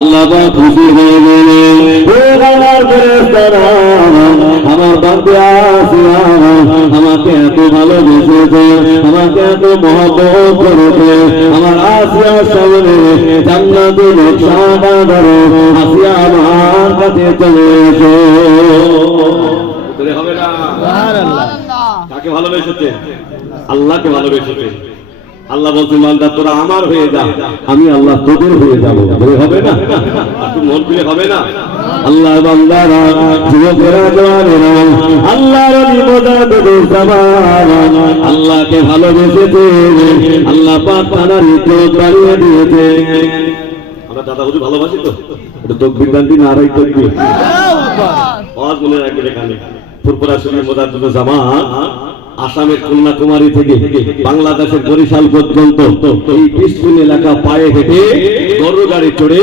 আল্লাহ খুশি হয়ে গেলেন। আমার ফেরেশতারা আমার বান্দা আসিয়া আমাকে এত ভালোবেসেছে, আমাকে এত মহব্বত করেছে। আমার আসিয়ার সামনে জান্নাতের নকশা বাঁধানো, আসিয়া আমার কাছে চলে এসো। হবে না? কাকে ভালোবেসেছে? আল্লাহকে ভালোবেসেছে। আল্লাহ বলছেন বান্দা তোরা আমার হয়ে যা, আমি আল্লাহ তোদের হয়ে যাবো। হবে না? একটু মন খুলে হবে না? আল্লাহ বান্দারা, যুবকেরা, জওয়ানেরা, আল্লাহর ইবাদতের জামান আল্লাহকে ভালোবেসেছে। আল্লাহ পাক তার ইজ্জত বাড়িয়ে দিয়েছে। আমরা দাদা হুজুর ভালোবাসি তো, এটা তাকবীর দান দিন, আড়াই তাকবীর আওয়াজ মনে রাখবেন। এখানে ফুরফুরা শরীফ মুজাদ্দিদুল জামান আসামের কন্যাকুমারী থেকে বাংলাদেশের বরিশাল পর্যন্ত এই বিস্তীর্ণ এলাকা পায়ে হেঁটে গরুর গাড়ি চড়ে